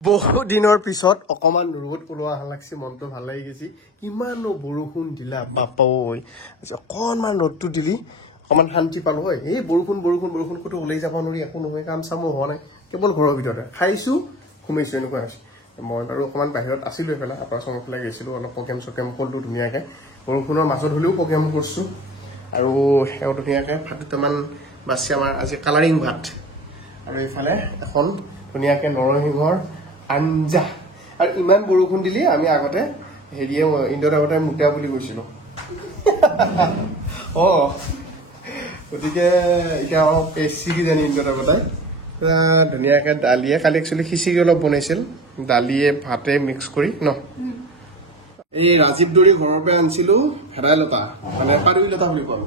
বহু দিনৰ পিছত অকমান ৰ'দ ওলোৱা হান লাগছে মনটো ভাল লাগি গৈছে কিমানো বৰষুণ দিলা বাপা ঐ অকণমান ৰ'দটো দিলি অকমান শান্তি পালো হয় এই বৰষুণ ক'তো ওলাই যাব নোৱাৰি একো নহয় কাম চামো হোৱা নাই কেৱল ঘৰৰ ভিতৰতে খাইছো ঘুমাইছো এনেকুৱা হৈছে মই বাৰু অকমান বাহিৰত আছিলো এফালে আপাৰ চঙৰফালে গৈছিলো অলপ প্ৰগ্ৰেম কৰিলো ধুনীয়াকে বৰষুণৰ মাজত হ'লেও প্ৰগ্ৰেম কৰিছো আৰু সেও ধুনীয়াকে ভাত দুটামান বাছি আমাৰ আজি কালাৰিং ভাত আৰু এইফালে এখন ধুনীয়াকে নৰসিংহৰ আঞ্জা আৰু ইমান বৰষুণ দিলি আমি আগতে হেৰিয়ে ইন্দৰ আগতে মুটা বুলি কৈছিলো গতিকে এতিয়া অলপ খিচিৰি জানি ইন্দৰ আগতে ধুনীয়াকে দালিয়ে কালি একচুৱেলি খিচিৰি অলপ বনাইছিল দালিয়ে ভাতে মিক্স কৰি ন এই ৰাজীৱ দৌৰি ঘৰৰ পৰা আনিছিলো ভেদাইলতা মানে পাৰুইলতা বুলি কলো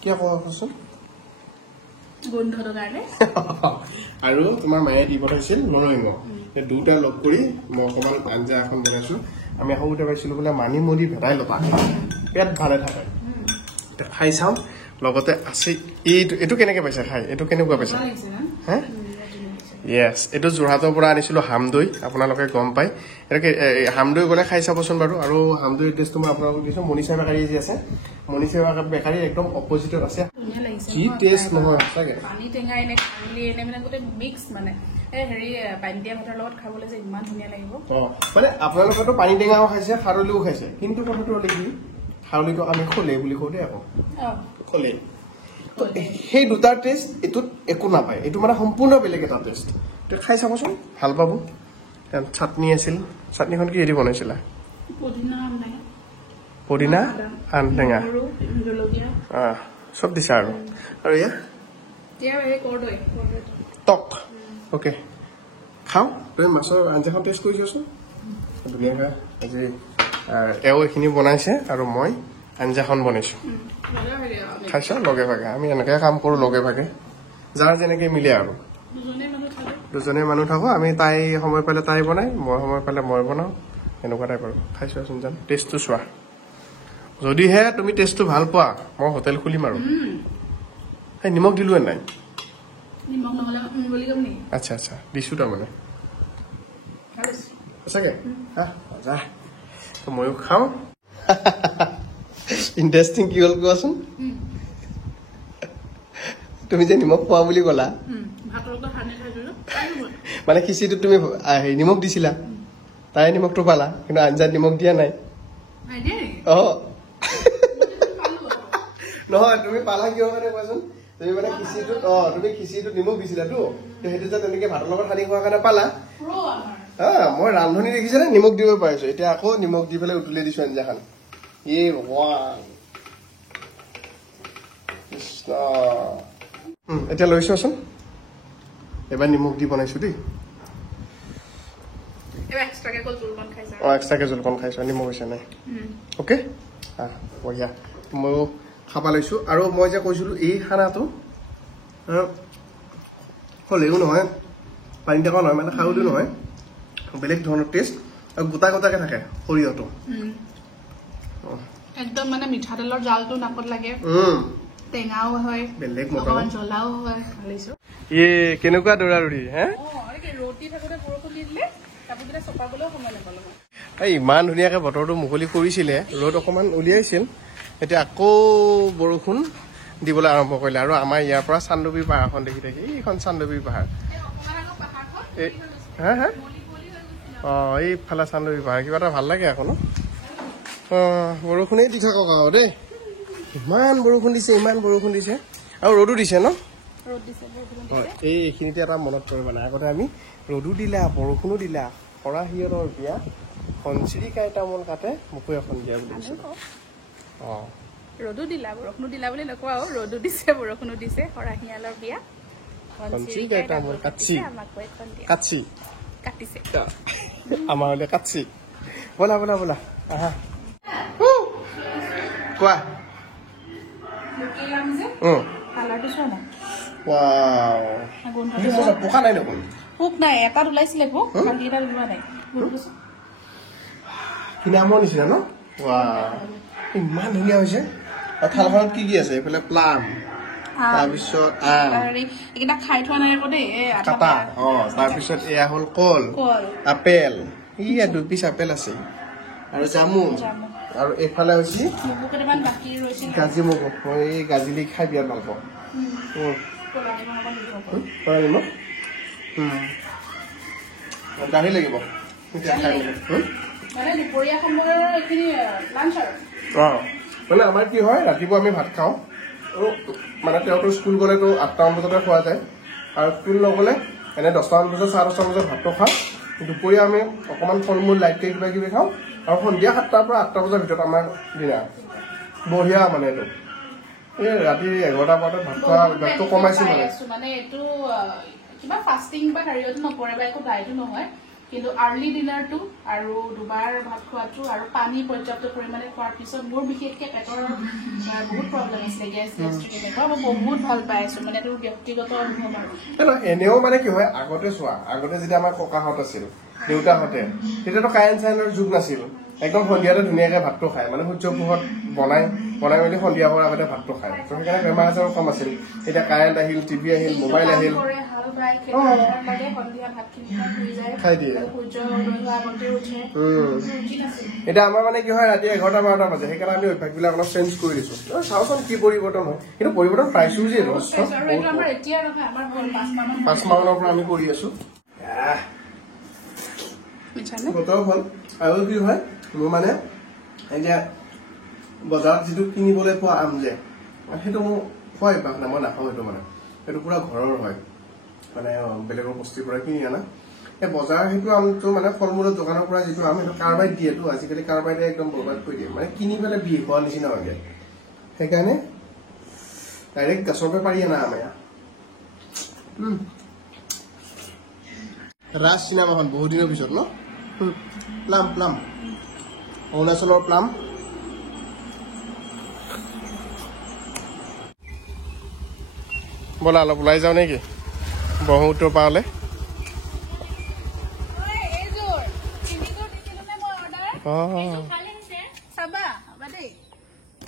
কিয় কোৱাচোন গোন্ধৰ কাৰণে আৰু তোমাৰ মায়ে দি পঠাইছিল নৰসিংহ দুটা লগ কৰি মই অকমান আঞ্জা এখন বনাইছো আমি সৰুতে পাইছিলো বোলে মানিমুনি ভেদাইলতা পেট ভালে থাকে খাই চাওঁ লগতে আছে এইটো কেনেকে পাইছে খাই এইটো কেনেকুৱা পাইছে হা য়েছ এইটো যোৰহাটৰ পৰা আনিছিলো হামদৈ আপোনালোকে গম পায় এটাকে হামদৈ গ'লে খাই চাবচোন বাৰু আৰু হামদৈ এড্ৰেছটো মই আপোনালোকক দিছো মনিষা বেকাৰী যি আছে মনিষা বেকাৰী একদম অপজিটত আছে কি টেষ্ট নহয় সঁচাকে পানী টেঙা এনে খালি এনে মানে গোটেই মিক্স মানে এই হেৰি পানী দিয়া ভাতৰ লগত খাবলৈ যে ইমান ধুনীয়া লাগিব মানে আপোনালোকেতো পানী টেঙাও খাইছে খাৰলিও খাইছে কিন্তু কথাটো হ'লে কি খাৰলিটো আমি খোলে বুলি কওঁ দেই আকৌ খোলে সেই দুটাৰ টেষ্ট এইটোত একো নাপায় এইটো মানে সম্পূৰ্ণ বেলেগ এটা টেষ্ট খাই চাবচোন ভাল পাব চাটনি আছিল চাটনিখন কি হেৰি বনাইছিলা পুদিনা আন টেঙা চব দিছা আৰু এয়া টক অ'কে খাওঁ তুমি মাছৰ আঞ্জাখন টেষ্ট কৰি চোৱাচোন ধুনীয়াকৈ আজি এওঁ এইখিনি বনাইছে আৰু মই আঞ্জাখন বনাইছো খাইছ লগে ভাগে আমি এনেকৈ কাম কৰোঁ লগে ভাগে যাৰ যেনেকৈ মিলে আৰু দুজনে মানুহ থাকো আমি তাই সময় পালে তাই বনাই মই সময় পালে মই বনাওঁ এনেকুৱা টাইপ আৰু খাই চোৱাচোন জান টেষ্টটো চোৱা যদিহে তুমি টেষ্টটো ভাল পোৱা মই হোটেল খুলিম আৰু সেই নিমখ দিলোৱে নাই আচ্ছা আচ্ছা দিছো তাৰমানে সঁচাকে যা ময়ো খাওঁ ইণ্টাৰেষ্টিং কি হ'ল কোৱাচোন তুমি যে নিমখ খোৱা বুলি ক'লা মানে খিচিৰিটোত তুমি নিমখ দিছিলা তাই নিমখটো পালা কিন্তু আঞ্জাত নিমখ দিয়া নাই নহয় তুমি পালা কিয় কাৰণে কোৱাচোন তুমি মানে খিচিৰিটোত তুমি খিচিৰিটোত নিমখ দিছিলাতো সেইটো যে তেনেকে ভাতৰ লগত সানি খোৱাৰ কাৰণে পালা মই ৰান্ধনি দেখিছেনে নিমখ দিব পাৰিছো এতিয়া আকৌ নিমখ দি পেলাই উতলি দিছো আঞ্জাখন এতিয়া লৈছোচোন এবাৰ নিমখ দি বনাইছো দেই এক্সট্ৰাকে জোলকণ খাইছো নিমখ হৈছে নাই অ'কে বঢ়িয়া ময়ো খাব লৈছো আৰু মই যে কৈছিলো এই খানাটো হ'লেও নহয় পানী টেঙা নহয় মানে খাৰলিও নহয় বেলেগ ধৰণৰ টেষ্ট আৰু গোটা গোটাকে থাকে সৰিয়হটো একদম মানে মিঠাতেলৰ জালটো নাকত লাগে টেঙাও হয় বেলেগ অকমান জ্বলাও হয় খালিছো কেনেকুৱা দৌৰা-দৌৰি ৰুটি থাকোতে বৰষুণ দি দিলে কাপোৰকেইটা চপাবলৈও সময় নাপালো ইমান ধুনীয়াকে বতৰটো মুকলি কৰিছিলে ৰ'দ অকমান উলিয়াইছিল এতিয়া আকৌ বৰষুণ দিবলৈ আৰম্ভ কৰিলে আৰু আমাৰ ইয়াৰ পৰা চান্দবী পাহাৰখন দেখি থাকি এইখন চান্দবী পাহাৰ হা হা এইফালে চান্দবী পাহাৰ কিবা এটা ভাল লাগে আকৌ ন বৰষুণেই দি থাকক আৰু দেই ইমান বৰষুণ দিছে আৰু ৰ'দো দিছে ন এইখিনিতে এটা মনত পৰে মানে আগতে আমি ৰ'দো দিলা বৰষুণো দিলা খৰাহিয়ৰৰ বিয়া খনচিৰিকাই তামোল কাটে মোকো এখন বিয়া বুলি কৈছিলো ৰ'দো দিলা বৰষুণো দিলা বুলি নকওঁ আৰু ৰ'দো দিছে বৰষুণো দিছে খৰাহিয়ালৰ বিয়া খনচিৰিকাই তামোল কাটিছে আমাৰ হ'লে কাটছি ব'লা আহা কোৱা পোকা নাই দেখোন পোক নাই এটাত ওলাইছিলে পোক বাকী এটা ওলোৱা নাই কিনামৰ নিচিনা ন ইমান ধুনীয়া হৈছে আৰু থালখনত কি আছে এইফালে প্লাম তাৰপিছত এইকেইটা খাই থোৱা নাই আকৌ দেই কাটা তাৰপিছত এয়া হ'ল কল আপেল ইয়া 2 পিচ আপেল আছে আৰু জামু আৰু এইফালে হৈছে মগু কেইটামান বাকী ৰৈছে গাজি মগু মই এই গাজিলি খাই বিৰাট ভাল পাওঁ গাড়ী লাগিব দুপৰীয়া সময়ৰ এইখিনি লাঞ্চ আৰু মানে আমাৰ কি হয় ৰাতিপুৱা আমি ভাত খাওঁ আৰু মানে তেওঁতো স্কুল গ'লেতো 8টামান বজাতে খোৱা যায় আৰু স্কুল নগ'লে এনে 10টামান বজাত 10:30 বজাত ভাতটো খাওঁ দুপৰীয়া আমি অকণমান ফল মূল লাইটকৈ কিবা কিবি খাওঁ আৰু সন্ধিয়া 7টাৰ পৰা 8টা বজাৰ ভিতৰত আমাৰ ডিনাৰ বঢ়িয়া মানে এইটো এই ৰাতি 11টা বজাত ভাত খোৱা অভ্যাসটো কমাইছে মানে এইটো কিবা ফাষ্টিং বা হেৰিয়তো নপৰে বা একো ডায়েটো নহয় কিন্তু আৰ্লি ডিনাৰটো আৰু দুবাৰ ভাত খোৱাটো আৰু পানী পৰ্যাপ্ত পৰিমাণে খোৱাৰ পিছত মোৰ বিশেষকৈ পেটৰ বহুত প্ৰব্লেম আছিলে গেছ গেষ্ট্ৰিক এনেকুৱা মই বহুত ভাল পাই আছো মানে এইটো ব্যক্তিগত অনুভৱ আৰু এনেও মানে কি হয় আগতে চোৱা আগতে যেতিয়া আমাৰ ককাহঁত আছিল দেউতাহঁতে তেতিয়াতো কাৰেণ্ট চাৰেণ্টৰ যুগ নাছিল একদম সন্ধিয়াতে ধুনীয়াকে ভাতটো খায় মানে সূৰ্য পোহৰত বনাই মেলি সন্ধিয়া হোৱাৰ আগতে ভাতটো খায় তো সেইকাৰণে বেমাৰ আজাৰো কম আছিল এতিয়া কাৰেণ্ট আহিল টিভি আহিল মোবাইল আহিল খাই দিয়ে এতিয়া আমাৰ মানে কি হয় ৰাতি 11টা 12টা বাজে সেইকাৰণে আমি অভ্যাসবিলাক অলপ চেঞ্জ কৰি দিছো চাওচোন কি পৰিৱৰ্তন হয় কিন্তু পৰিৱৰ্তন পাইছো যে 5 মাহৰ পৰা আমি কৰি আছো বতৰ হ'ল আৰু কি হয় মোৰ মানে এতিয়া বজাৰত যিটো কিনিবলৈ পোৱা আম যে সেইটো মোৰ খোৱা অভ্যাস নাই মই নাখাওঁ সেইটো মানে সেইটো পুৰা ঘৰৰ হয় মানে বেলেগৰ বস্তিৰ পৰা কিনি আনা এই বজাৰ সেইটো আমটো মানে ফল মূলৰ দোকানৰ পৰা যিটো আম সেইটো কাৰ্বাইড দিয়েতো আজিকালি কাৰ্বাইডে একদম বৰবাদ কৰি দিয়ে মানে কিনি পেলাই বিষ হোৱা নিচিনা হয়গে সেইকাৰণে ডাইৰেক্ট গছৰ পৰা পাৰি আনা আম এয়া ৰাজ চিনেমাখন বহুত দিনৰ পিছত ন প্লাম প্লাম অৰুণাচলৰ প্লাম ব'লা অলপ ওলাই যাওঁ নেকি ব্ৰহ্মপুত্ৰ পাৰলৈ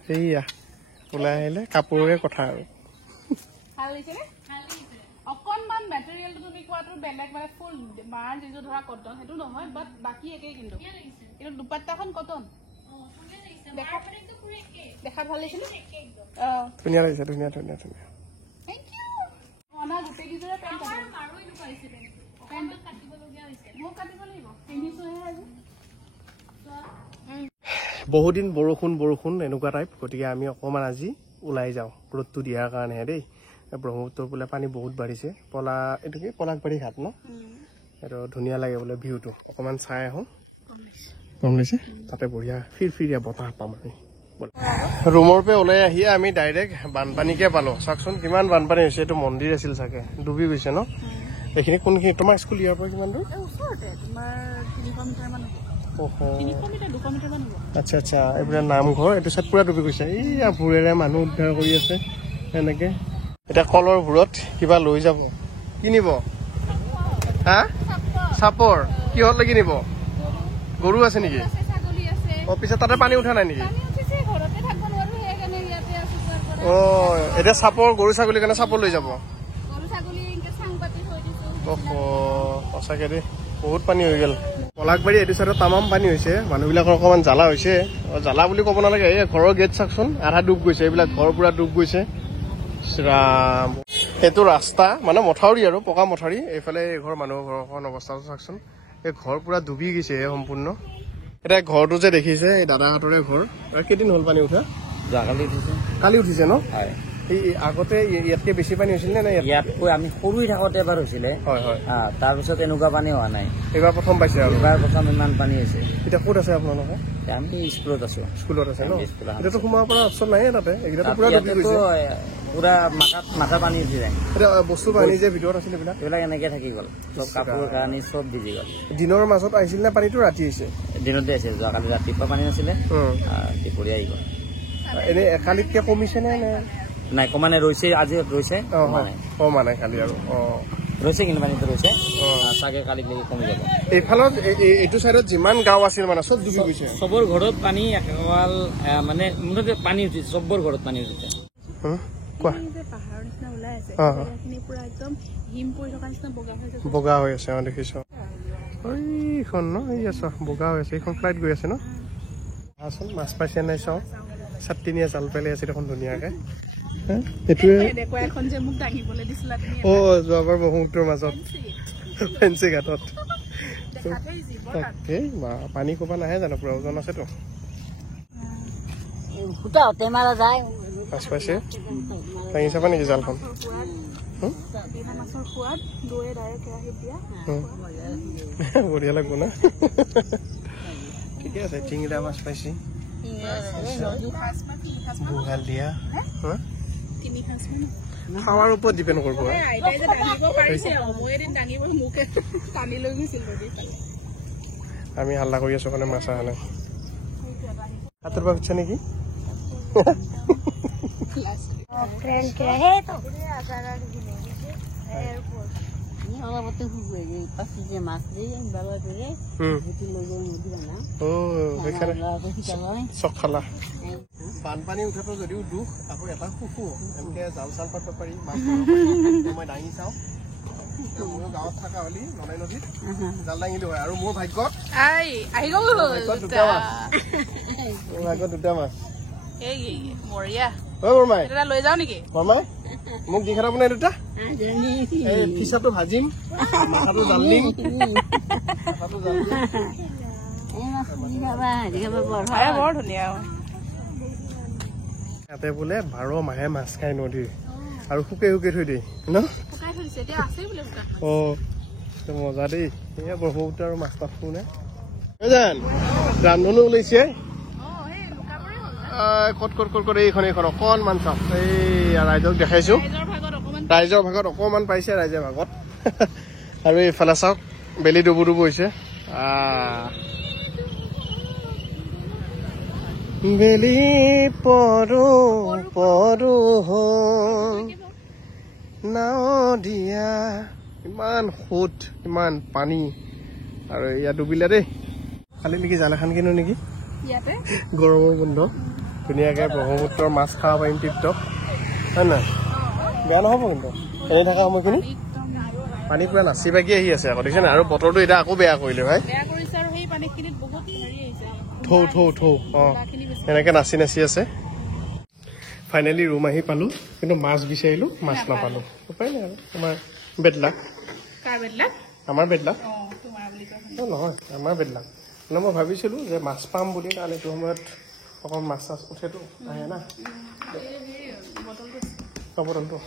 সেয়া ওলাই আহিলে কাপোৰৰে কথা আৰু অকণমান মেটেৰিয়েলটো তুমি কোৱাটো বেলেগ মানে ফুল মাৰ যিটো ধৰা কটন সেইটো নহয় বাট বাকী একেই কিন্তু দুপাট্টাখন কটন দেখাত ভাল লাগিছে ধুনীয়া লাগিছে ধুনীয়া ধুনীয়া ধুনীয়া বহুদিন বৰষুণ এনেকুৱা টাইপ গতিকে আমি অকণমান আজি ওলাই যাওঁ ৰ'দটো দিয়াৰ কাৰণেহে দেই ব্ৰহ্মপুত্ৰৰ বোলে পানী বহুত বাঢ়িছে এইটো কি পলাশবাৰী ঘাট ন এইটো ধুনীয়া লাগে বোলে ভিউটো অকণমান চাই আহোঁ গম লাগিছে তাতে বঢ়িয়া ফিৰফিৰীয়া বতাহ পাম আমি ৰুমৰ পৰা ওলাই আহিয়ে আমি ডাইৰেক্ট বানপানীকে পালোঁ চাওকচোন কিমান বানপানী হৈছে এইটো মন্দিৰ আছিল চাগে ডুবি গৈছে ন এইখিনি কোনখিনি তোমাৰ স্কুল ইয়াৰ পৰা কিমান দূৰ আচ্ছা আচ্ছা এইবোৰ নামঘৰ এইটো চাইড পুৰা ডুবি গৈছে এইয়া ভূৰেৰে মানুহ উদ্ধাৰ কৰি আছে এনেকে এতিয়া কলৰ ভূৰত কিবা লৈ যাব কিনিব হা চাপৰ কিহত কিনিব গৰু আছে নেকি পিছত তাতে পানী উঠা নাই নেকি এতিয়া চাপৰ গৰু ছাগলীৰ কাৰণে চাপৰ লৈ যাব সঁচাকে দেই বহুত পানী হৈ গ'ল পলাশবাৰী এইটো চাইডত তামাম পানী হৈছে মানুহবিলাকৰ অকণমান জ্বালা হৈছে জ্বালা বুলি ক'ব নালাগে এই ঘৰৰ গেট চাওকচোন আধা ডুব গৈছে এইবিলাক ঘৰ পুৰা ডুব গৈছে ৰাম এইটো ৰাস্তা মানে মথাউৰি আৰু পকা মথাউৰি এইফালে এই ঘৰ মানুহৰ ঘৰখন অৱস্থাটো চাওকচোন এই ঘৰ পুৰা ডুবি গৈছে সম্পূৰ্ণ এতিয়া ঘৰটো যে দেখিছে এই দাদাহঁতৰে ঘৰ কেইদিন হ'ল পানী উঠা কালি উঠিছে ন আগতে ইয়াতকে বেছি পানী হৈছিল নে ইয়াতকৈ আমি সৰু থাকোতে এবাৰ হৈছিলে তাৰপিছত এনেকুৱা পানী হোৱা নাই এইবাৰ প্ৰথম পাইছে আৰু এইবাৰ প্ৰথম ইমান পানী হৈছে এতিয়া ক'ত আছে আপোনালোকে আমি স্কুলত আছো স্কুলত আছে ন এতিয়াতো সোমাব পৰা অপশ্যন নাই তাতে পুৰা মাথা পানী উঠি যায় এতিয়া বস্তু বাহিনী যে ভিতৰত আছিল এইবিলাক এনেকে থাকি গ'ল চব কাপোৰ কানি চব ভিজি গ'ল দিনৰ মাজত আহিছিল নে পানীটো ৰাতি হৈছে দিনতে আছে যোৱাকালি ৰাতিপুৱা পানী নাছিলে দুপৰীয়া আহি গ'ল এনে কালিতকে কমিছে নে নাই কমানে ৰৈছে আজি ৰৈছে কমা নাই খালি আৰু ৰৈছে কিন্তু পানীটো ৰৈছে চাগে কালিলৈকে কমি যাব এইফালত এইটো চাইডত যিমান গাঁও আছিল মানে চব ডুবি গৈছে চবৰ ঘৰত পানী একেবাৰে মানে মুঠতে পানী উঠিছে চবৰ ঘৰত পানী উঠিছে কোৱা যে পাহাৰৰ নিচিনা ওলাই আছে অ এইখিনি পুৰা একদম হিম পৰি থকা নিচিনা বগা হৈ আছে বগা হৈ আছে দেখিছ এইখন ন এই আছ বগা হৈ আছে এইখন ফ্লাইট গৈ আছে ন আচোন মাছ পাইছে নাই চাওঁ চাট্টিনীয়া জাল পেলাই আছে দেখোন ধুনীয়াকে এইটোৱে দেখুৱা এখন যে মোক দাঙিবলৈ দিছিলা তুমি যোৱাবাৰ ব্ৰহ্মপুত্ৰৰ মাজত ফেঞ্চি ঘাটত দেখাতেই জীৱ তাকে পানী ক'বা নাহে জানো পুৰা ওজন আছেতো ফুটাওতে মাৰা যায় মাছ পাইছে দাঙি চাবা নেকি জালখন বিনা মাছৰ সোৱাদ দৈ ডাইৰেক্ট কেৰাহীত দিয়া বঢ়িয়া লাগব না ঠিকে আছে চিংৰা মাছ পাইছে বুহাল দিয়া তিনি সাঁজ খাৱাৰ ওপৰত ডিপেণ্ড কৰিব আইতাই যে দাঙিব পাৰিছে মই এদিন দাঙিব মোকে টানি লৈ গৈছিল নদীৰ ফালে আমি হাল্লা কৰি আছো কাৰণে মাছ অহা নাই হাতৰ পৰা উঠছে নেকি চক খালা বানপানী উঠাটো যদিও দুখ আকৌ এটা সুখো এনেকে জাল চাল পাতিব পাৰি মই দাঙি চাওঁ ময়ো গাঁৱত থকা হলি নলাই নদীত জাল দাঙিলো হয় আৰু মোৰ ভাগ্যত দুটা মাছ বঢ়িয়া বৰমাই লৈ যাও নেকি বৰমাই মোক দি খাব নাই দুটা এই ফিচাটো ভাজিম মাথাটো জাল দিম বৰ ধুনীয়া ইয়াতে বোলে 12 মাহে মাছ খাই নদীৰ আৰু শুকে শুকে থৈ দিয়ে ন মজা দেই এয়া ব্ৰহ্মপুত্ৰ আৰু মাছ পাতটো নে ৰান্ধনো ওলাইছে কত কত কত কত এইখন অকণমান চাওক এই ৰাইজক দেখাইছো ৰাইজৰ ভাগত অকণমান পাইছে ৰাইজৰ ভাগত আৰু এইফালে চাওক বেলি ডুবু ডুবু হৈছে বেলি পৰো পৰো নাও দিয়া ইমান সোঁত ইমান পানী আৰু ইয়াত ডুবিলে দেই খালি নেকি জাল এখন কিনো নেকি গৰমৰ বন্ধ ধুনীয়াকে ব্ৰহ্মপুত্ৰৰ মাছ খাব পাৰিম টিপটপ হয় নাই বেয়া নহ'ব কিন্তু এনে থকা সময়খিনি পানী পুৰা নাচি বাগি আহি আছে আকৌ দেখিছে নাই আৰু বতৰটো এতিয়া আকৌ বেয়া কৰিলে ভাই থৌ এনেকে নাচি নাচি আছে ফাইনেলি ৰুম আহি পালো কিন্তু মাছ বিচাৰিলো মাছ নাপালো উপায় নাই আৰু আমাৰ বেডলাক আমাৰ বেডলাক নহয় আমাৰ বেডলাক মই ভাবিছিলো যে মাছ পাম বুলি কাৰণ এইটো সময়ত অকণ মাছ চাছ উঠেতো আহে না বটলটো